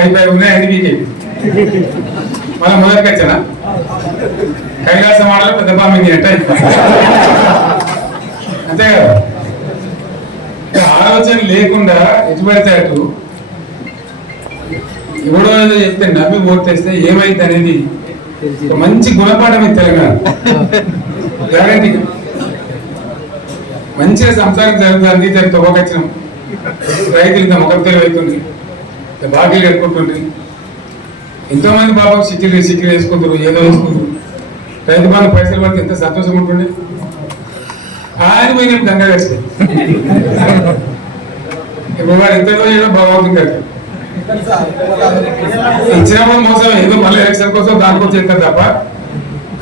అయిపోయి ఉన్నాయి, అది బీజేపీ. మళ్ళీ మొదటికి వచ్చానా కైలాసం ఆడలో పెద్ద బాంబింగ్ అంటే అంతే కదా. ఆలోచన లేకుండా ఎటుపడితే అటు ఎవడో ఏదో చెప్తే నవ్వి ఓటేస్తే ఏమైంది అనేది మంచి గుణపాఠం ఇది తెలంగాణ గ్యారంటీ. మంచిగా సంసారం జరుగుతుంది, తొవ్వకొచ్చినాం, రైతులు ఇంత మొక్క తెలివి అవుతుంది, బాకీలు కట్టుకుంటుంది. ఎంతో మంది బాబు సిటీలు వేసుకుంటారు, ఏదో వేసుకుంటారు. రైతు బంధు పైసలు పడితే ఎంత సంతోషం ఉంటుండే. ఆయన పోయిన గంగా వేసుకో ఇప్పుడు వాడు ఎంతదో ఏదో బాగుంటుంది కదా. ఇచ్చినప్పుడు మోసం ఏదో మళ్ళీ ఎలక్షన్ కోసం దానికోసం చేస్తారు తప్ప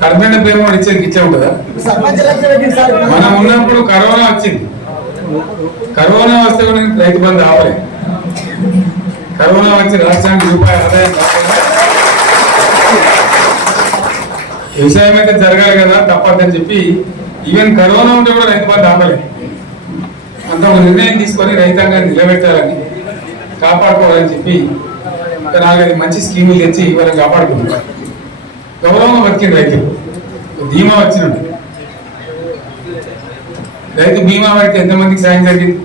కడమైన ప్రేమ వాడు ఇచ్చేది ఇచ్చే ఉంటుందా. మనం ఉన్నప్పుడు కరోనా వచ్చింది, కరోనా వస్తే కూడా రైతు బంధు ఆపలేదు. కరోనా వచ్చి రాష్ట్రానికి రూపాయి ఆదాయం వ్యవసాయం అయితే జరగాలి కదా, తప్పదని చెప్పి ఈవెన్ కరోనా ఉంటే కూడా రైతు బంధు ఆపలేదు. అంత ఒక నిర్ణయం తీసుకొని రైతాంగాన్ని నిలబెట్టాలని కాపాడుకోవాలని చెప్పి 4-5 మంచి స్కీములు తెచ్చి వాళ్ళని కాపాడుకుంటున్నారు. గౌరవంగా బతికింది రైతులు. బీమా వచ్చినట్టు రైతు బీమా పడితే ఎంతమందికి సాయం జరిగింది.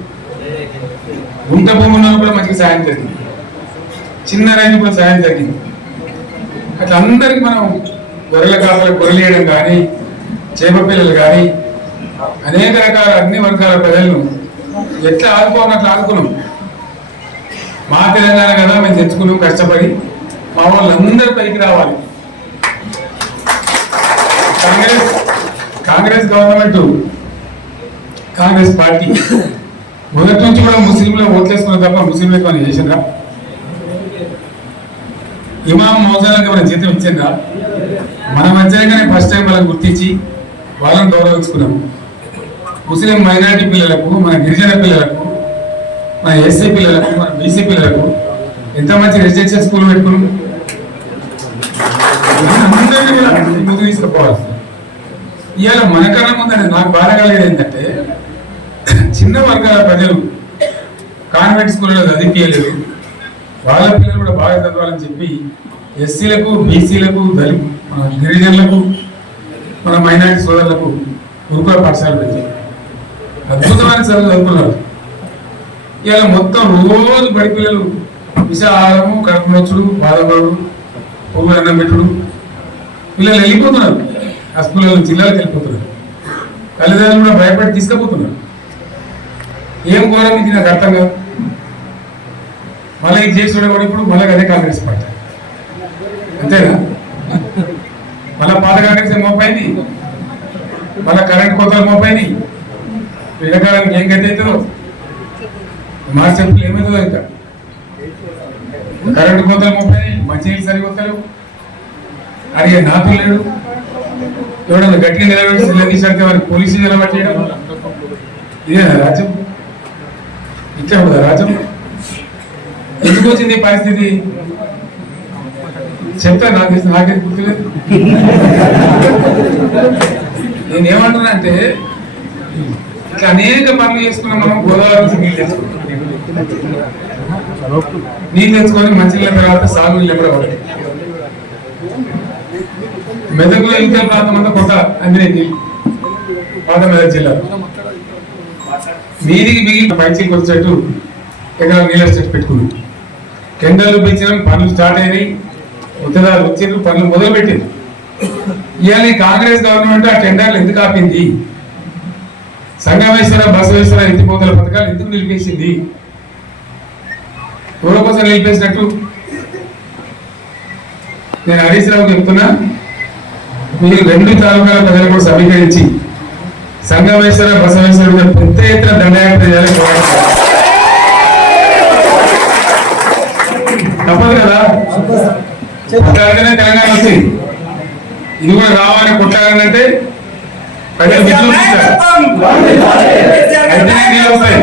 గుంట భూమి ఉన్న కూడా మంచిగా సాయం జరిగింది, చిన్న రైతు కూడా సాయం జరిగింది. అట్లా అందరికి మనం గొర్రెల కాపలకు గొర్రెలు వేయడం కానీ, చేప పిల్లలు కానీ, అనేక రకాల అన్ని వర్గాల ప్రజలను ఎట్లా ఆదుకోవాలి అట్లా ఆదుకున్నాం. మా తెలంగాణ కదా మేము తెచ్చుకున్నాం కష్టపడి. మా వాళ్ళందరూ పైకి రావాలి. కాంగ్రెస్ గవర్నమెంట్, కాంగ్రెస్ పార్టీ మొదటి నుంచి కూడా ముస్లింలు ఓట్లేసుకున్న తప్ప ముస్లింలకు మనం చేసిందా? ఇమాం మౌజాలకు మనం జీతం ఇచ్చిందా? మన మధ్యగానే ఫస్ట్ టైం వాళ్ళని గుర్తించి వాళ్ళని గౌరవించుకున్నాం. ముస్లిం మైనారిటీ పిల్లలకు, మన గిరిజన పిల్లలకు, మన ఎస్సీ పిల్లలకు, మన బీసీ పిల్లలకు ఎంత మంచి రెసిడెన్షియల్ స్కూల్ పెట్టుకున్నాం. అందరినీ ముందు తీసుకుపోవాలి. ఇవాళ మనకన్నా ముందని నాకు బాధ కలిగేది ఏంటంటే, చిన్న వర్గాల ప్రజలు కాన్వెంట్ స్కూల్లో చదివించలేదు, వాళ్ళ పిల్లలు కూడా బాగా చదవాలని చెప్పి ఎస్సీలకు, బీసీలకు, గిరిజనులకు, మన మైనారిటీ సోదరులకు గురుకుల పాఠశాల పెట్టారు. అద్భుతమైన చదువు చదువుకున్నారు. ఇవాళ మొత్తం రోజు బడి పిల్లలు విషాహారము, కడుపు నొచ్చుడు, బాధపడు, పువ్వులు అన్నం పెట్టుడు, పిల్లలు వెళ్ళిపోతున్నారు. ఆ స్కూళ్ళలో జిల్లాలకు వెళ్ళిపోతున్నారు. తల్లిదండ్రులు కూడా భయపడి తీసుకుపోతున్నారు. ఏం ఘోరం ఇది నాకు అర్థం కాదు. మళ్ళీ ఇది చేసి కూడా ఇప్పుడు మళ్ళీ అదే కాంగ్రెస్ పార్టీ అంతేనా? మళ్ళీ పాత కాంగ్రెస్ మోపైంది, మళ్ళీ కరెంట్ కోతలు మోపైంది. ఎండాకాలానికి ఏం గతి అవుతుందో మా చెప్పులు ఏమవుతుందో. ఇంకా కరెంటు కోతలు మోపాయి, మంచినీళ్ళు సరిపోతలేవు, అడిగే నాతులు లేడు. ఎవడన్నా గట్టిగా నిలబెట్టి సిల్ల తీసాడితే వారికి పోలీసులు నిలబట్టేయడం. ఇదేనా రాజ్యం? ఇట్లా ఉందా రాజ్యం? ఎందుకు వచ్చింది పరిస్థితి చెప్తా. నాకేం గుర్తులేదు. నేనేమంటున్నా అంటే, ఇట్లా అనేక పనులు చేసుకున్నాం. మనం గోదావరి నుంచి నీళ్ళు తెచ్చుకున్నాం, నీళ్ళు తెచ్చుకొని మంచినీళ్ళ తర్వాత సాగు నీళ్ళు కూడా పడతాయి. మెదకులో ఇంకా ప్రాంతం అంతా కొత్త అందినే నీళ్ళు, పాత మెదక్ జిల్లా మీదికి మిగిలిన పైచీకి వచ్చేట్టు ఎక్కడ నీళ్ళ స్టెట్ పెట్టుకున్నాం. టెండర్లు పెంచడం, పనులు స్టార్ట్ అయినాయి, ఉత్తరాలు వచ్చిండ్రు, పనులు మొదలు పెట్టింది. ఇవాళ కాంగ్రెస్ గవర్నమెంట్ ఆ టెండర్లు ఎందుకు ఆపింది? సంగమేశ్వర, బసవేశ్వర ఎత్తిపోతల పథకాలు ఎందుకు నిలిపేసింది? ఎవరి కోసం నిలిపేసినట్టు? నేను హరీష్ రావుకి చెప్తున్నా, మీరు 2 తాలూకాల ప్రజలు కూడా సమీకరించి సంగమేశ్వర, బసవేశ్వర పెద్ద ఎత్తున దండయాత్ర చేయాలి. తప్పదు కదా, తెలంగాణ వచ్చింది. ఇది కూడా రావాలని కొట్టాలంటే ప్రజలు అయితేనే నీళ్ళు వస్తాయి.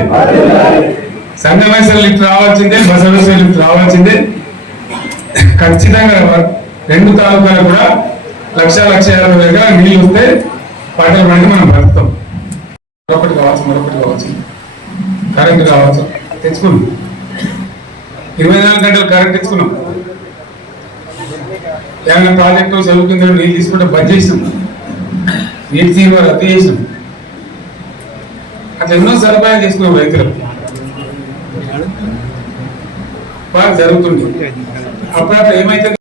సంగమేశ్వర లిఫ్ట్ రావాల్సిందే, బసవేశ్వర లిఫ్ట్ రావాల్సిందే. ఖచ్చితంగా 2 తాలూకాలు కూడా 1,50,000 నీళ్ళు వస్తే పంటలు పండి మనం బ్రతుకుతాం. మరొకటి కావచ్చు, కరెంటు కావచ్చు, తెచ్చుకుంది. 24 గంటలు కరెంట్ ఇచ్చుకున్నాం. ఏమైనా ప్రాజెక్టు చదువుకుంటే నీళ్ళు తీసుకుంటే బంద్ చేసినాం, నీటి తీరు రద్దు చేసినాం. అట్లా ఎన్నో సదుపాయాలు చేసుకున్నాం రైతులకు. బాగా జరుగుతుంది. అప్పుడప్పుడు ఏమైతే